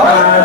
아.